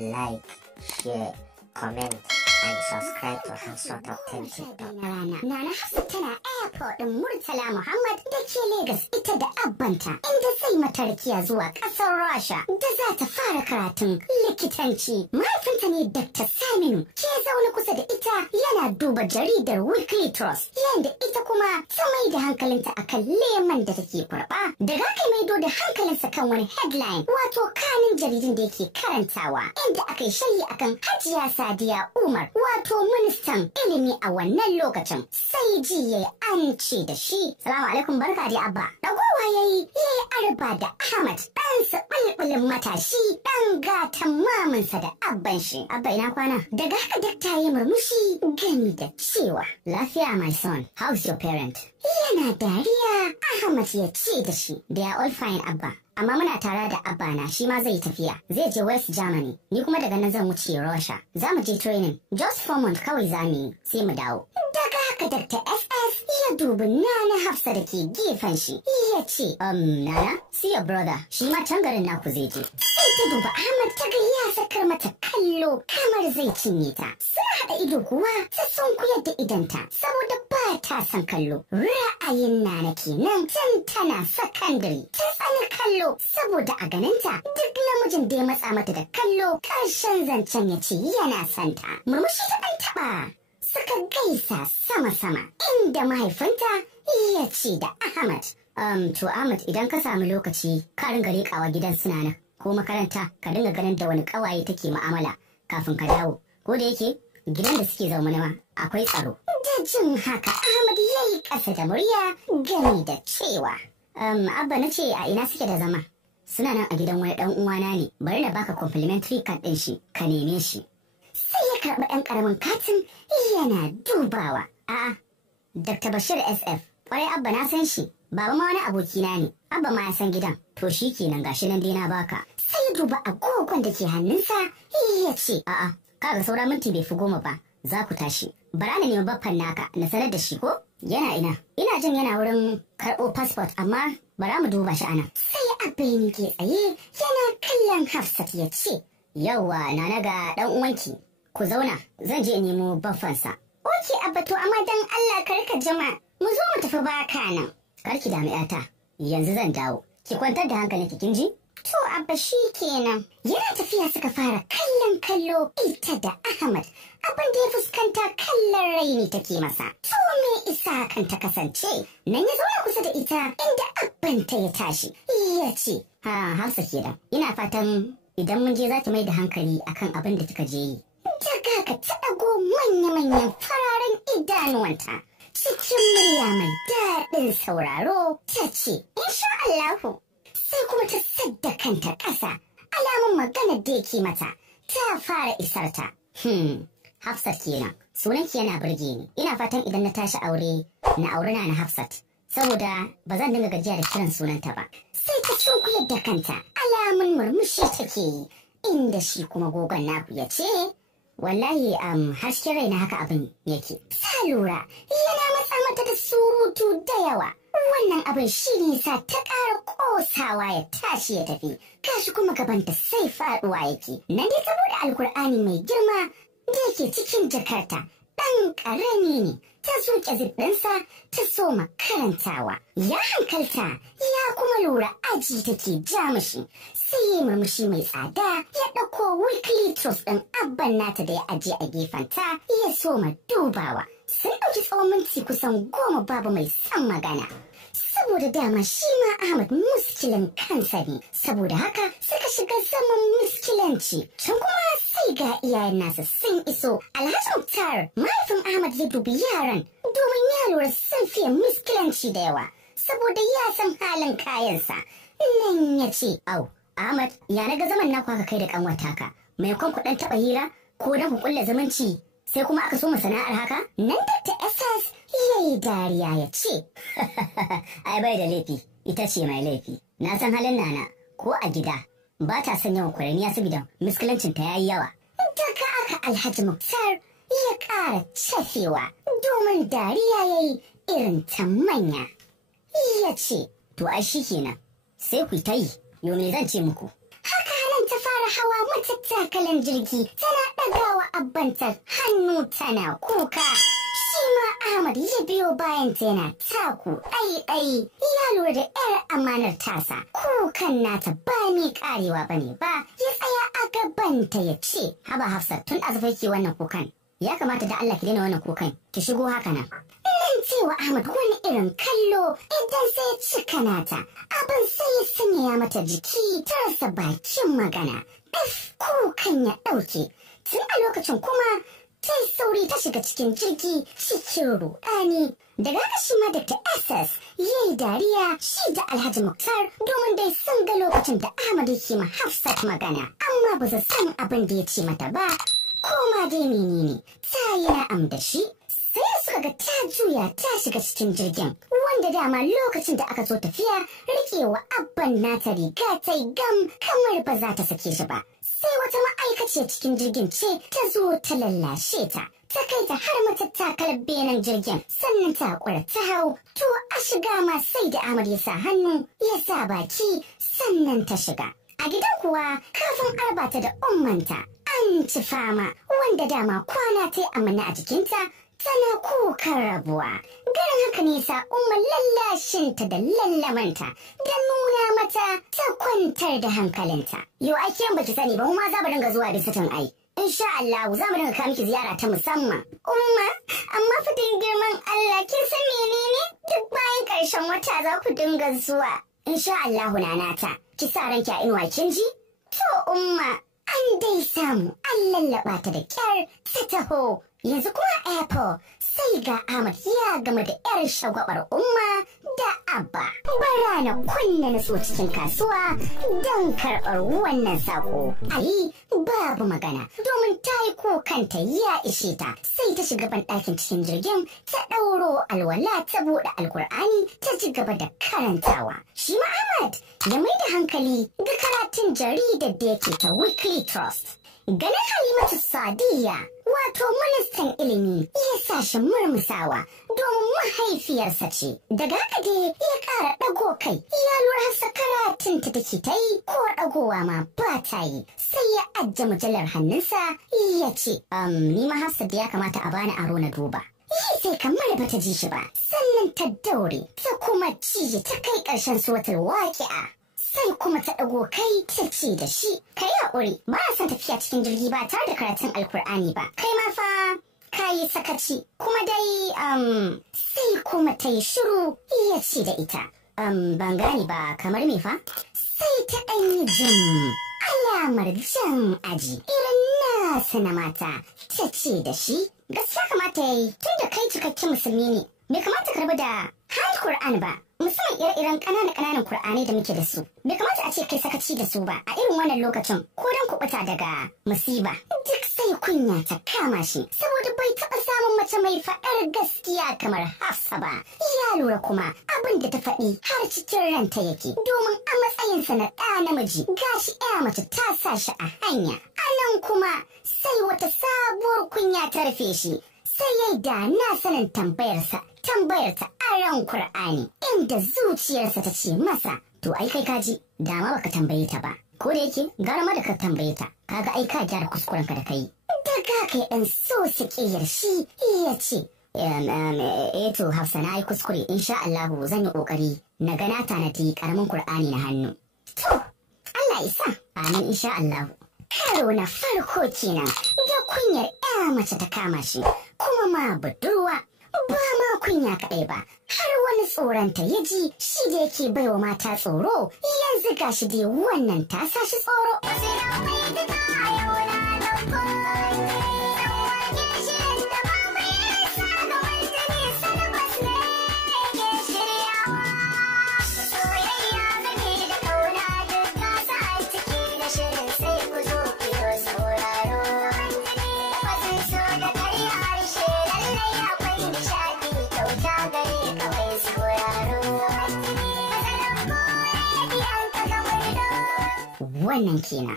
like, share, comment, and subscribe to Hausa Top 10 TikTok. Nana Hafsat tana airport ɗin Murtala Muhammad da ke Legas ita da abbanta inda zai mata rakiya zuwa ƙasar Rasha da za ta fara karatun likitanci. Mahaifinta ne Dr. Saminu ke zaune kusa da ita yana duba jaridar Weekly Trust yayin da ita kuma ta mai da hankalinta akan leman da take kurɓa. Daga aka maido da hankalinsa kan wani headline wato kanin jaridin da yake karantawa inda aka yi shayi akan Hajiya Sadiya Umar wato ministan ilimi a wannan lokacin sai ji yayi an ce da shi salamu alaikum barka da abba dagowa yayi arba da Ahmad ɗansa bulbulin matashi ɗan gatan mamansa da abban shi. Abba ina kwana? Daga haka dakta ya murmushi gami da cewa lafiya my son, how's your parent? Yana dariya Ahmad ya ce da shi they are all fine abba. Amma muna tare da abba na shi ma zai tafiya zai je West Germany ni kuma daga nan zan wuce Russia za mu je training just 4 months kawai za mu yi sai mu dawo. Daga haka Dr. FF ya dubi Nana Hafsa da ke gefen shi ya ce Nana see your brother shi ma can garin naku zai je. Sai ta duba Ahmad ta ga ya sakar mata kallo kamar zai cinye ta. Suna haɗa ido kuwa ta sunkuyar da idanta saboda ba ta son kallo. Ra'ayin Nana kenan can tana secondary ta tsani kallo saboda a ganinta duk namijin da ya matsa mata da kallo ƙarshen zancen ya ce yana santa. Murmushi ta ɗan taɓa suka gaisa sama-sama inda mahaifinta ya ce da Ahmad to Ahmad idan ka samu lokaci ka ringa leƙawa gidan suna nan ko makaranta ka dinga ganin da wani ƙawaye take mu'amala kafin ka dawo ko da yake gidan da suke zaune ma akwai tsaro. Da jin haka Ahmad ya yi ƙasa da murya gani da cewa abba na ce a ina suke da zama suna nan a gidan wani ɗan uwana ne bari na baka complimentary card ɗin shi ka neme shi. Sai ya karɓi ɗan ƙaramin katin yana dubawa. A'a, Dr. Bashir SF, ƙwarai abba na san shi, baba ma wani abokina ne, abba ma ya san gidan, to shi kenan gashi nan dai na baka. Sai ya duba agogon da ke hannunsa ya ce, a'a, kaga saura minti bai fi 10 ba, za ku tashi. Bara na nemi baffan naka na sanar da shi ko? Yana ina. Ina jin yana wurin karɓo passport amma bara mu duba shi anan. Sai abba ya miƙe tsaye yana kallon Hafsat ya ce, yawwa na ga ɗan uwanki. Ku zauna zan je nemo baffansa. Oke abba to amma dan Allah karka jama mu zo mu tafi baka nan. Karki dami yata yanzu zan dawo. Ki kwantar da hankalinki kin ji? To abba shi kenan. Yana tafiya suka fara kallon kallo ita da Ahmad. Abin da ya fuskanta kallon raini take masa. To me isa kan ta kasance? Nan ya zauna kusa da ita inda abbanta ya tashi. Ya ce, ha Hafsa kenan. Ina fatan idan mun je za ki mai da hankali akan abin da kika je yi. Daga ka ta ɗago manya-manyan fararen idanuwanta cikin murya mai daɗin sauraro ta ce, insha Allahu. Sai kuma ta sadda kanta ƙasa alamun maganar da yake mata ta fara isarta. Hafsat kenan sunanki yana burge ni. Ina fatan idan na tashi aure na aure na Hafsat saboda ba zan dinga gajiya da kiran sunanta ba. Sai ta sunkuyar da kanta alamun murmushi take yi inda shi kuma gogon naku ya ce wallahi hasken raina haka abin yake. Ta lura yana matsa mata da surutu da yawa. Wannan abin shi ne sa ta ƙara ƙosawa ya tashi ya tafi. Kashi kuma gabanta sai faɗuwa yake. Nan dai ta bude Alkur'ani mai girma da yake cikin jakarta. Ɗan ƙarami ne. Ta zuƙe zibbinsa ta soma karantawa. Ya hankalta ya kuma lura aji take ja mishi. Sai ya murmushi mai tsada ya ɗauko Weekly Trust ɗin abban nata da ya aje a gefenta ya soma dubawa. Sun ɗauki tsawon minti kusan 10 babu mai son magana. Saboda dama shi ma Ahmad muskilin kansa ne. Saboda haka suka shiga zaman muskilanci. Can kuma sai ga iyayen nasa sun iso. Alhaji Muktar mahaifin Ahmad ya dubi yaran domin ya lura sun fiye muskilanci da yawa. Saboda ya san halin kayansa. Nan ya ce, au, Ahmad ya naga zaman naku haka kai da kanwata ka. Maimakon ku ɗan taɓa hira ko dan ku kulla zumunci sai kuma aka so mu sana'ar haka? Nan da ta SS ya yi dariya ya ce, ai bai da laifi, ita ce mai laifi. Na san halin Nana ko a gida ba ta son yawan kwaraniya saboda muskilancin ta yayi yawa. Daga aka Alhaji Muktar ya ƙara cafewa domin dariya ya yi irin ta manya. Ya ce, to ai shi kenan sai ku ta yi, yau me zan ce muku? Haka nan ta fara hawa matattakalan jirgi tana ɗagawa abbanta hannu tana kuka. Shi ma Ahmad ya biyo bayan ta yana taku ɗai ya lura da 'yar amanar tasa. Kukan nata ba mai karewa bane ba, ya tsaya a gabanta ya ce, haba Hafsat tun azufaki wannan kukan. Ya kamata da Allah ki daina wannan kukan, ki shigo haka nan. Nan cewa Ahmad wani irin kallo idan sai ya cika nata, abin sai ya sanya mata jiki ta rasa bakin magana. Kukan ya ɗauke, tun a lokacin kuma ta yi sauri ta shiga cikin jirgi cikin ruɗani. Daga haka shi ma Dr. SS ya yi dariya shi da Alhaji Muktar domin dai sun ga lokacin da Ahmad yake ma Hafsat magana, amma ba su san abin da ya ce mata ba. Koma dai menene ta yi na'am da shi, sai suka ga ta juya ta shiga cikin jirgin, wanda dama lokacin da aka zo tafiya rikewa abban nata riga ta yi gam kamar ba za ta sake shi ba. Sai wata ma'aikaciyar cikin jirgin ce ta zo ta lallashe ta kai ta har matattakalar benen jirgin, sannan ta haƙura ta hau. To a shiga ma sai da Ahmad ya sa hannu ya sa baki sannan ta shiga. A gidan kuwa kafin arbata da ummanta an ci fama, wanda dama kwana ta yi amana a jikinta tana kukan rabuwa. Garin haka ne sa umma lallashinta da lallamanta da nuna mata ta kwantar da hankalinta. Yau ake yan baki sani ba, mu ma za mu dinga zuwa bisa ai. Insha Allah za mu dinga kawo miki ziyara ta musamman. Umma, amma fitin girman Allah kin san menene? Duk bayan karshen wata za ku dinga zuwa. Insha Allah nanata, ki sa ranki a inuwa kin ji? To umma, an dai samu an lallaba ta da kyar ta taho. Yanzu kuma Apple sai ga Ahmad ya gama da 'yar shagwabar umma da abba. Bara na kunna na so cikin kasuwa don karɓar wannan sako. Ayi babu magana domin ta yi kokanta ya ishe ta, sai ta shiga banɗakin cikin jirgin ta ɗauro alwala ta buɗe alkur'ani ta ci gaba da karantawa. Shi ma Ahmad ya mai da hankali ga karatun jaridar da yake ta Weekly Trust. Ganin Halimatu Sadiya wato ministan ilimi ya sa shi murmusawa domin mahaifiyarsa ce. Daga haka dai ya ƙara ɗago kai, ya lura hasa karatunta take ta yi ko ɗagowa ma ba ta yi. Sai ya ajiye mujallar hannunsa ya ce, ni ma Hafsat ya kamata a bani aro na duba. Sai kamar bata ji shi ba, sannan ta daure ta kuma cije ta kai ƙarshen suratul waqi'a. Sai kuma ta ɗago kai ta ce da shi, ka yi haƙuri ba a son tafiya cikin jirgi ba tare da karatun alkur'ani ba, kai ma fa ka yi sakaci. Kuma dai sai kuma ta yi shiru ya ce da ita, ban gane ba kamar me fa? Sai ta ɗan yi jim alamar jan aji irin nasa na mata, ta ce da shi, gaskiya kamata ya yi tun da kai cikakken musulmi ne, bai kamata ka rabu da hal Kur'an ba, musamman ire-iren ƙananan Kur'anai da muke da su. Bai kamata a ce kai sakaci da su ba a irin wannan lokacin ko don kuɓuta daga musiba. Duk sai kunya ta kama shi saboda bai taɓa samun mace mai faɗar gaskiya kamar Hafsa ba. Ya lura kuma abin da ta faɗi har cikin ranta yake, domin a matsayinsa na ɗa namiji gashi ya mace ta sa shi a hanya. A nan kuma sai wata sabuwar kunya ta rufe shi, sai ya da na sanin tambayarta a ran Kur'ani, inda zuciyarsa ta ce masa, to ai kai kaji dama baka tambaye ta ba, ko da yake gara ma da ka tambaye ta, kaga ai ka gyara kuskuren ka da kai. Daga kai dan so sikiyar shi ya ce, to Hafsa na yi kuskure, insha Allah zan yi kokari na gana tanadi karamin Kur'ani na hannu. To Allah isa, amin insha Allah. Karo na farko kenan da kunyar ya mace ta kama shi, kuma ma budurwa. Ba ma kunya kaɗai ba, har wani tsoronta ya ji, shi da yake baiwa mata tsoro, yanzu ga shi dai wannan ta sa shi tsoro. Wannan kenan.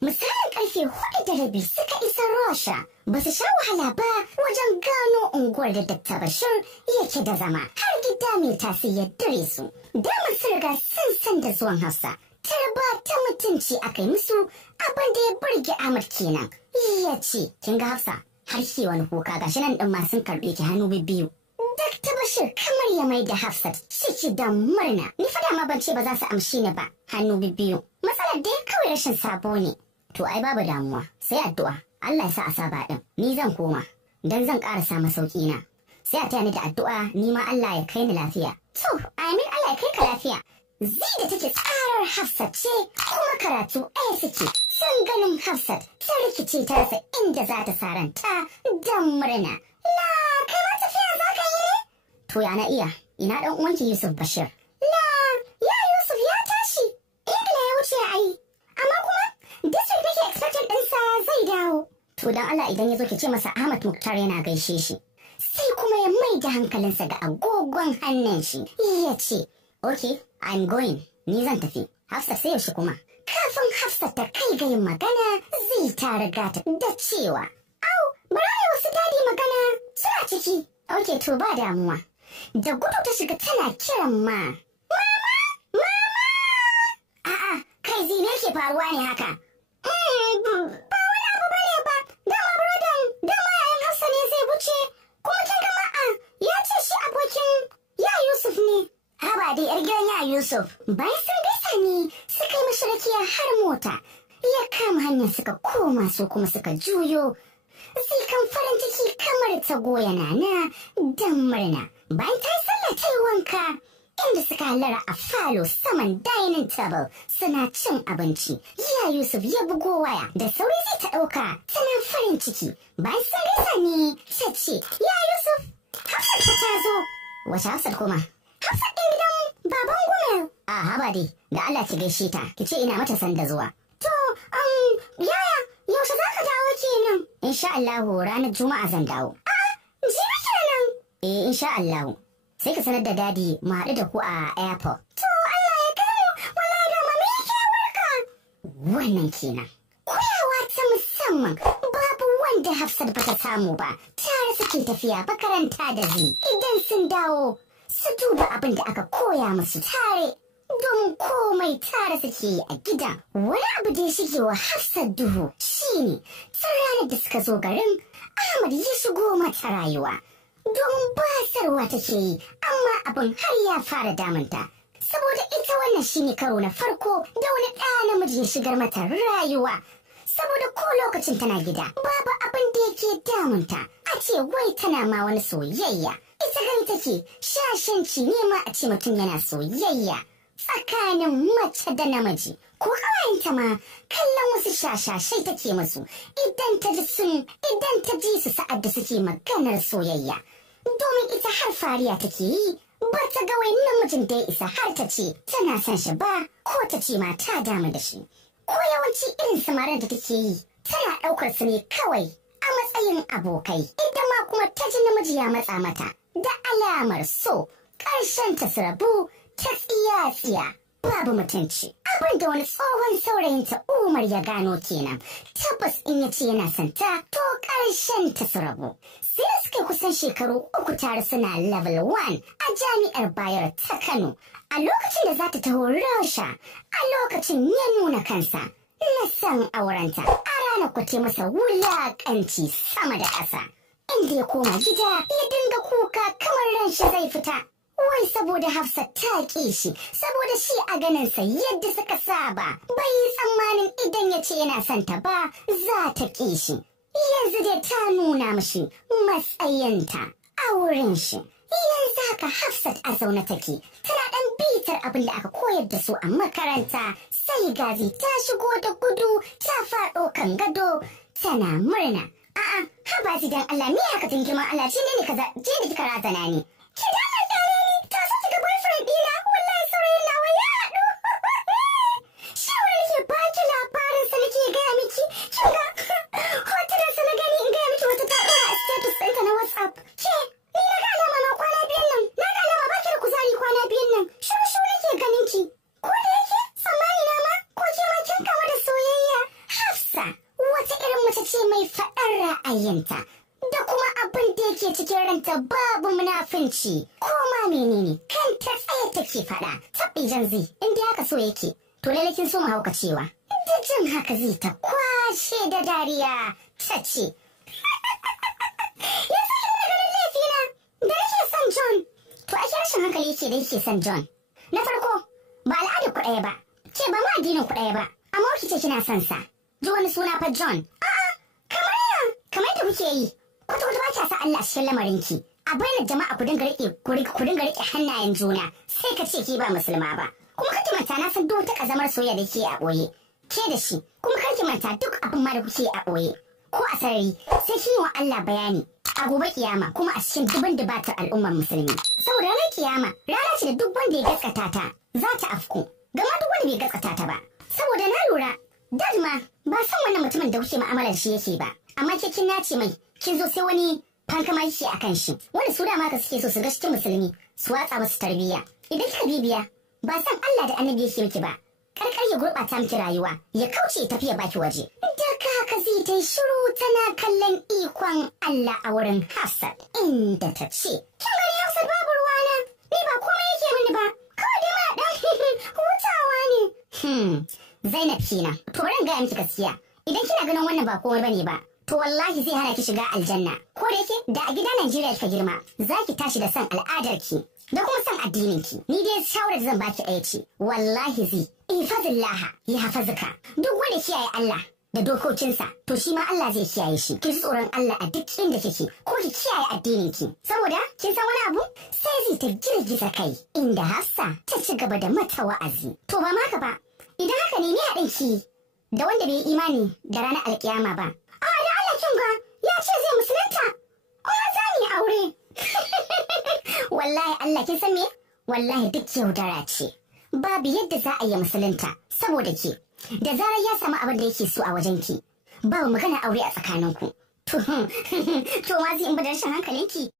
Misalin karfe 4:30 suka isa Rasha, ba su sha wahala ba wajen gano unguwar da Dr. Bashir yake da zama, har gida mai tasi ya dare su. Damar sun riga sun san da zuwan Hafsa tarba ta mutunci aka yi musu abin da ya burge Ahmad kenan. Ya ce, kin ga Hafsa, har ki wani kuka gashi nan ɗin ma sun karɓe ki hannu biyu. Dr. Bashir kamar ya mai da Hafsat ciki da murna. Ni fa dama ban ce ba za su amshi ni ba hannu biyu. Matsalar dai kawai rashin sabo ne. To ai babu damuwa, sai addu'a. Allah ya sa a saba ɗin. Ni zan koma, dan zan ƙarasa masauki na. Sai a taya ni da addu'a, ni ma Allah ya kai ni lafiya. To, amin Allah ya kai ka lafiya. Zai da take tsarar Hafsat ce kuma karatu ɗaya suke. Sun ganin Hafsat ta rikice ta rasa inda za ta saranta don murna. La, kai ma tafiya za ka yi ne? To ya na iya, ina ɗan uwanki Yusuf Bashir. La, ya Yusuf ya tashi. Ingila ya wuce a yi. Amma kuma, this week nake expected ɗinsa zai dawo. To dan Allah idan ya zo ki ce masa Ahmad Muktar yana gaishe shi. Sai kuma ya mai da hankalinsa ga agogon hannun shi. Ya ce, okay, I'm going. Ni zan tafi. Hafsat sai yaushe kuma. Kafin Hafsat ta kai ga yin magana, zai ta riga ta da cewa, au, bara ne wasu dadi magana suna ciki. Okay, to ba damuwa. Da gudu ta shiga tana kiran ma. Mama! Mama! A'a, kai zine ke faruwa ne haka. Ba wani abu bane ba. Dama yayin Hafsa ne zai wuce. Kuma kin ga ma'a ya ce shi abokin ya Yusuf ne. Haba dai yar gidan ya Yusuf. Bayan sun gaisa ne suka yi mishi rakiya har mota. Ya kama hanyar suka koma su kuma suka juyo. Zikan farin ciki kamar ta goya nana dan murna. Bayan ta yi sallah ta yi wanka. Inda suka hallara a falo saman dining table suna cin abinci. Ya Yusuf ya bugo waya da sauri zai ta ɗauka tana farin ciki. Bayan sun gaisa ne ta ce, ya Yusuf, Hafsat ta zo. Wace Hafsat kuma? Hafsat ɗin gidan baban Gumel. A haba dai, da Allah ki gaishe ta, ki ce ina mata sanda zuwa. To, yaya, yaushe za ka dawo kenan? Insha Allahu ranar Juma'a zan dawo. Jibi kenan. Insha Allahu. Sai ka sanar da dadi mu haɗu da ku a airport. To Allah ya kai mu, wallahi da mama yake warka. Wannan kenan. Kulawa ta musamman babu wanda Hafsat bata samu ba. Tare suke tafiya makaranta da zai. Idan sun dawo su duba abin da aka koya musu tare. Domin komai tare suke yi a gidan. Wani abu da ya shige wa Hafsat duhu shine tun ranar da suka zo garin Ahmad ya shigo mata rayuwa. Domin basarwa take yi, amma abin har ya fara damunta. Saboda ita wannan shine karo na farko da wani ɗa namiji ya shigar mata rayuwa. Saboda ko lokacin tana gida, babu abin da yake damunta. A ce wai tana ma wani soyayya. Ita gani take shashanci ne ma a ce mutum yana soyayya tsakanin mace da namiji. Ko kawayenta ma kallon wasu shashashai take musu idan ta ji su sa'ad da suke maganar soyayya. Domin ita har fariya take yi, ba ta ga wai namijin da ya isa har ta ce tana son shi ba, ko ta ce ma ta damu da shi. Ko yawanci irin samarin da take yi tana ɗaukar su ne kawai a matsayin abokai. Ita ma kuma ta ji namiji ya matsa mata da alamar so, ƙarshen ta su rabu ta tsiya babu mutunci. Abin da wani tsohon saurayinta Umar ya gano kenan. Tabbas in ya ce yana son ta, to ƙarshen ta su rabu. Sai da suka kusan shekaru 3 tare suna level 1 a jami'ar Bayero ta Kano. A lokacin da za ta taho Rasha, a lokacin ya nuna kansa na san aurenta. A ranar kwace masa wulaƙanci sama da ƙasa. Inda ya koma gida ya dinga kuka kamar ran shi zai fita. Wai saboda Hafsat ta ƙi shi, saboda shi a ganinsa yadda suka saba, bai yi tsammanin idan ya ce yana son ta ba, za ta ƙi shi. Yanzu dai ta nuna mashi matsayinta a wurin shi. Yanzu haka Hafsat a zaune take, tana ɗan bitar abin da aka koyar da su a makaranta, sai gazi ta shigo da gudu ta faɗo kan gado, tana murna. A'a, haba zidan Allah, me haka tun girman Allah, ce ne kika razana ni. Ki dala dare ni, ta so ki ga boyfriend ɗina, wallahi saurayin nawa ya haɗu. Shi wani ke baki labarin sa nake gaya miki, kin ga hotunan sa na gani in gaya miki wata ta ɗora a status ɗinta na WhatsApp. Ke, ni na ga alama ma kwana biyun nan, na ga alama baki da kuzari kwana biyun nan, shiru nake ganin ki. Ko da yake, tsammani na ma, ko ke ma kin kama da soyayya. Hafsa, wata irin mace ce mai faɗar ra'ayinta. Da kuma abin da yake cikin ranta babu munafunci ko ma menene kan ta tsaye take faɗa tabbi janzi inda haka so yake to lalle kin so mu hauka cewa. Da jin haka zai ta kwashe da dariya ta ce. Ya sai da ganin laifina da nake son John. To a rashin hankali yake da yake son John. Na farko ba al'adar ku ɗaya ba, ke ba ma addinin ku ɗaya ba, amma wace ce kina son sa. Ji wani suna fa John. A'a, kamar da kuke yi. Kwata-kwata ba kya sa Allah a cikin lamarinki. A bayyana jama'a ku dinga riƙe hannayen juna, sai ka ce ki ba musulma ba. Kuma kake manta na san duk wata ƙazamar soyayya da ke a ɓoye. Ke da shi, kuma kake manta duk abin ma da kuke a ɓoye. Ko a sarari, sai kin yi wa Allah bayani. A gobe kiyama kuma a cikin dubin dubatar al'ummar musulmi. Saboda ranar kiyama, rana ce da duk wanda ya gaskata ta za ta afku. Gama duk wanda bai gaskata ta ba. Saboda na lura, Dad ma ba san wannan mutumin da kuke ma'amalar shi yake ba. Amma ke kin nace mai, kin zo sai wani fankama yake a kan shi. Wanda su dama ka suke so su ga cikin musulmi, su watsa musu tarbiyya. Idan kika bibiya, ba san Allah da Annabi yake miki ba. Karkar ya gurɓata miki rayuwa, ya kauce tafiya baki waje. Da haka zai ta shiru tana kallon ikon Allah a wurin Hafsat, inda ta ce, kin gani Hafsat babu ruwana, ni ba komai yake mini ba, kawai dai ma dan hutawa ne. Zainab kina, to bari in gaya miki gaskiya, idan kina ganin wannan ba komai bane ba, to wallahi zai hana ki shiga aljanna. Ko da yake da a gida Najeriya kika girma, za ki tashi da san al'adarki da kuma san addininki. Ni dai shawarar zan baki ɗaya ce, wallahi zai ihfazillaha ya hafazuka. Duk wanda kiyaye Allah da dokokinsa, to shi ma Allah zai kiyaye shi. Ki ji tsoron Allah a duk inda kike, ko ki kiyaye addininki. Saboda kin san wani abu? Sai zai ta girgiza kai, inda Hafsa ta ci gaba da mata wa'azi. To ba ma ka ba, idan haka ne haɗin ki da wanda bai yi imani da ranar alkiyama ba. A da Allah kin ga ya ce zai musulunta. Kuma za ni aure. Wallahi Allah kin san me? Wallahi duk yaudara ce. Babu yadda za a yi musulunta saboda ke. Da zarar ya samu abin da yake so a wajen ki. Babu magana aure a tsakaninku. To ma zai in ba da rashin hankalinki.